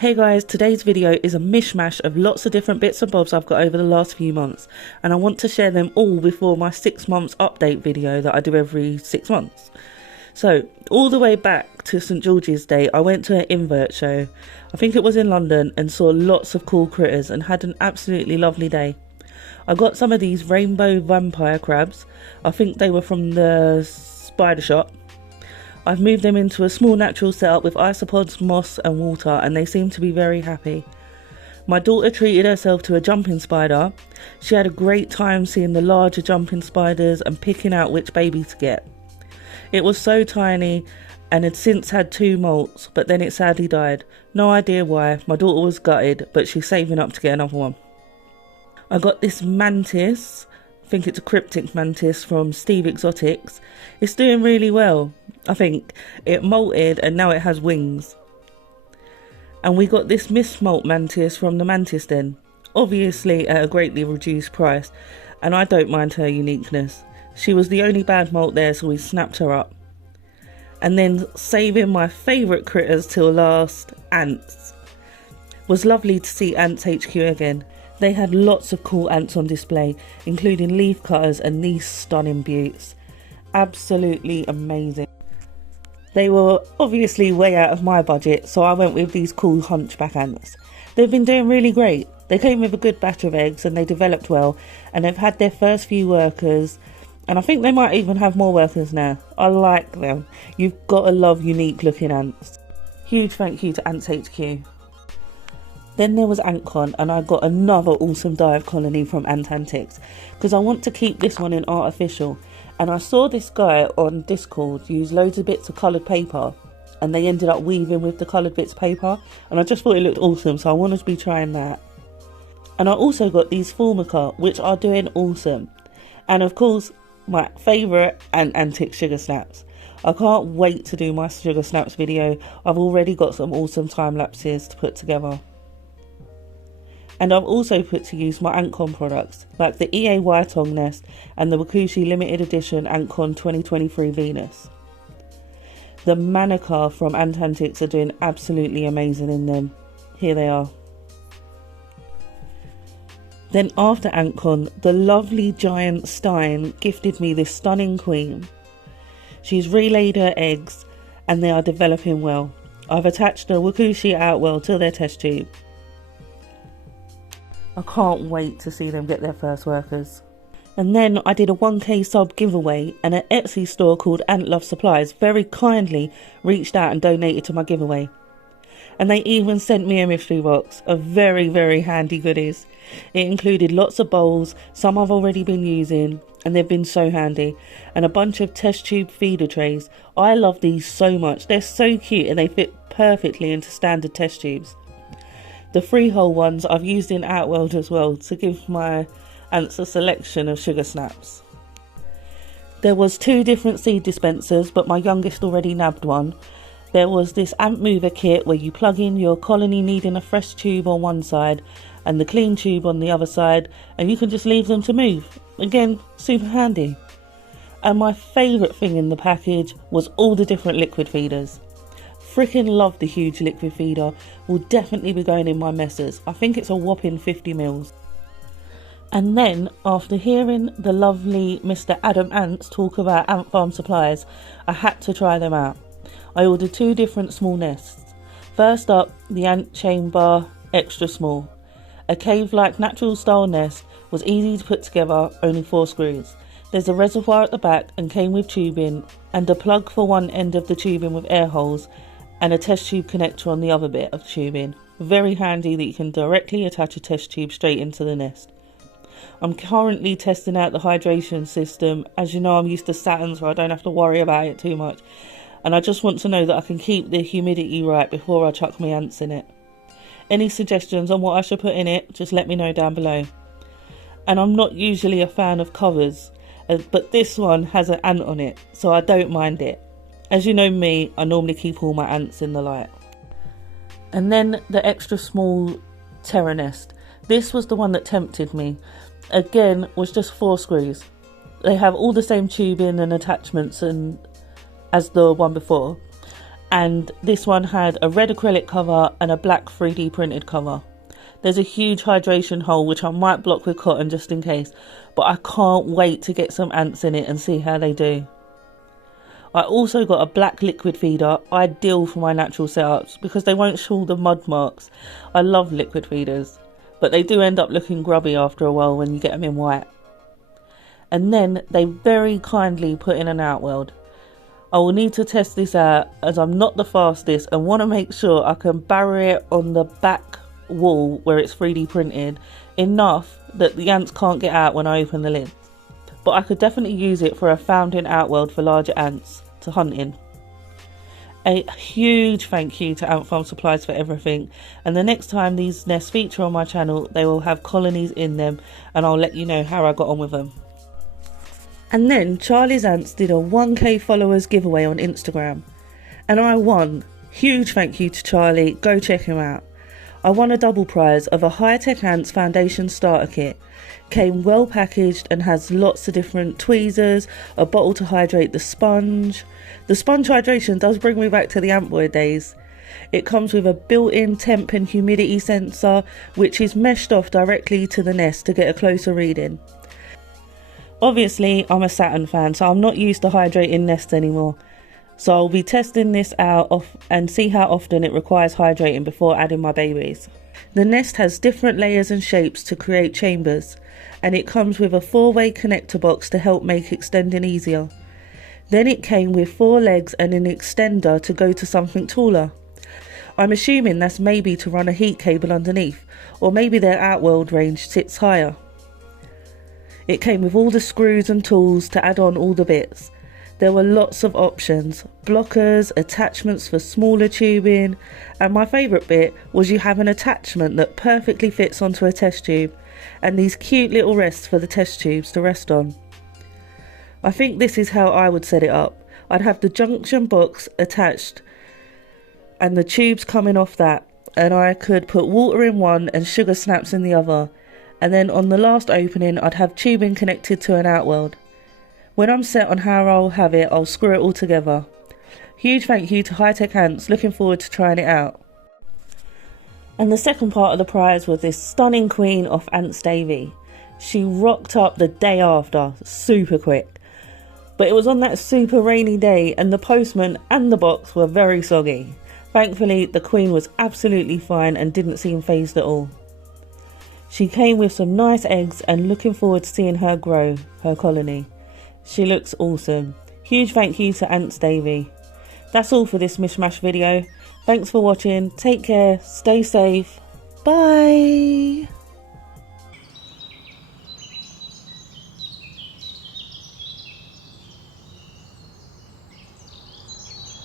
Hey guys, today's video is a mishmash of lots of different bits and bobs I've got over the last few months, and I want to share them all before my 6 months update video that I do every 6 months. So, all the way back to St George's Day, I went to an invert show, I think it was in London, and saw lots of cool critters and had an absolutely lovely day. I got some of these rainbow vampire crabs. I think they were from the spider shop. I've moved them into a small natural setup with isopods, moss and water, and they seem to be very happy. My daughter treated herself to a jumping spider. She had a great time seeing the larger jumping spiders and picking out which baby to get. It was so tiny and had since had 2 molts, but then it sadly died. No idea why. My daughter was gutted, but she's saving up to get another one. I got this mantis. I think it's a cryptic mantis from Steve Exotics. It's doing really well. I think it molted and now it has wings. And we got this mismolt mantis from the Mantis Den, obviously at a greatly reduced price, and I don't mind her uniqueness. She was the only bad molt there, so we snapped her up. And then saving my favourite critters till last, ants. Was lovely to see Ants HQ again. They had lots of cool ants on display, including leaf cutters and these stunning beauts. Absolutely amazing. They were obviously way out of my budget, so I went with these cool hunchback ants. They've been doing really great. They came with a good batch of eggs and they developed well, and they've had their first few workers, and I think they might even have more workers now. I like them. You've got to love unique looking ants. Huge thank you to Ants HQ. Then there was AntCon, and I got another awesome dive colony from Antics, because I want to keep this one in artificial. And I saw this guy on Discord use loads of bits of coloured paper, and they ended up weaving with the coloured bits of paper, and I just thought it looked awesome, so I wanted to be trying that. And I also got these Formica, which are doing awesome. And of course, my favourite, Antics sugar snaps. I can't wait to do my sugar snaps video. I've already got some awesome time lapses to put together. And I've also put to use my AntCon products, like the EA Spoodernest and the Wakooshi limited edition AntCon 2023 Venus. The Manica from Antics are doing absolutely amazing in them. Here they are. Then after AntCon, the lovely giant Stein gifted me this stunning queen. She's relayed her eggs and they are developing well. I've attached a Wakooshi outwell to their test tube. I can't wait to see them get their first workers. And then I did a 1k sub giveaway, and an Etsy store called Ant Love Supplies very kindly reached out and donated to my giveaway. And they even sent me a mystery box of very handy goodies. It included lots of bowls, some I've already been using, and they've been so handy, and a bunch of test tube feeder trays. I love these so much. They're so cute and they fit perfectly into standard test tubes. The freehold ones I've used in Outworld as well to give my ants a selection of sugar snaps. There was 2 different seed dispensers, but my youngest already nabbed one. There was this ant mover kit where you plug in your colony needing a fresh tube on one side and the clean tube on the other side, and you can just leave them to move. Again, super handy. And my favourite thing in the package was all the different liquid feeders. Freaking love the huge liquid feeder. Will definitely be going in my messes. I think it's a whopping 50 mils. And then, after hearing the lovely Mr. Adam Ants talk about ant farm supplies, I had to try them out. I ordered 2 different small nests. First up, the Ant Chamber Extra Small. A cave-like natural style nest, was easy to put together, only 4 screws. There's a reservoir at the back and came with tubing, and a plug for one end of the tubing with air holes, and a test tube connector on the other bit of tubing. Very handy that you can directly attach a test tube straight into the nest. I'm currently testing out the hydration system. As you know, I'm used to Saturn, so I don't have to worry about it too much. And I just want to know that I can keep the humidity right before I chuck my ants in it. Any suggestions on what I should put in it, just let me know down below. And I'm not usually a fan of covers, but this one has an ant on it, so I don't mind it. As you know me, I normally keep all my ants in the light. And then the extra small Terra nest. This was the one that tempted me. Again, was just 4 screws. They have all the same tubing and attachments as the one before. and this one had a red acrylic cover and a black 3D printed cover. There's a huge hydration hole which I might block with cotton just in case, but I can't wait to get some ants in it and see how they do. I also got a black liquid feeder, ideal for my natural setups because they won't show the mud marks. I love liquid feeders, but they do end up looking grubby after a while when you get them in white. And then they very kindly put in an outworld. I will need to test this out as I'm not the fastest and want to make sure I can bury it on the back wall where it's 3D printed enough that the ants can't get out when I open the lid. But I could definitely use it for a found-in outworld for larger ants to hunt in. A huge thank you to Ant Farm Supplies for everything, and the next time these nests feature on my channel they will have colonies in them and I'll let you know how I got on with them. And then Charlie's Ants did a 1k followers giveaway on Instagram and I won. Huge thank you to Charlie, go check him out. I won a double prize of a Hightech Ants Foundation Starter Kit. Came well packaged and has lots of different tweezers, a bottle to hydrate the sponge. The sponge hydration does bring me back to the Ant Boy days. It comes with a built-in temp and humidity sensor which is meshed off directly to the nest to get a closer reading. Obviously I'm a Saturn fan so I'm not used to hydrating nests anymore. So I'll be testing this out and see how often it requires hydrating before adding my babies. The nest has different layers and shapes to create chambers, and it comes with a 4-way connector box to help make extending easier. Then it came with 4 legs and an extender to go to something taller. I'm assuming that's maybe to run a heat cable underneath, or maybe their outworld range sits higher. It came with all the screws and tools to add on all the bits. There were lots of options, blockers, attachments for smaller tubing, and my favourite bit was you have an attachment that perfectly fits onto a test tube, and these cute little rests for the test tubes to rest on. I think this is how I would set it up. I'd have the junction box attached and the tubes coming off that, and I could put water in one and sugar snaps in the other, and then on the last opening I'd have tubing connected to an outworld. When I'm set on how I'll have it, I'll screw it all together. Huge thank you to Hightech Ants, looking forward to trying it out. And the second part of the prize was this stunning queen off Ants Davey. She rocked up the day after, super quick. But it was on that super rainy day and the postman and the box were very soggy. Thankfully the queen was absolutely fine and didn't seem phased at all. She came with some nice eggs and looking forward to seeing her grow, her colony. She looks awesome. Huge thank you to Ants Davey. That's all for this mishmash video. Thanks for watching. Take care. Stay safe. Bye.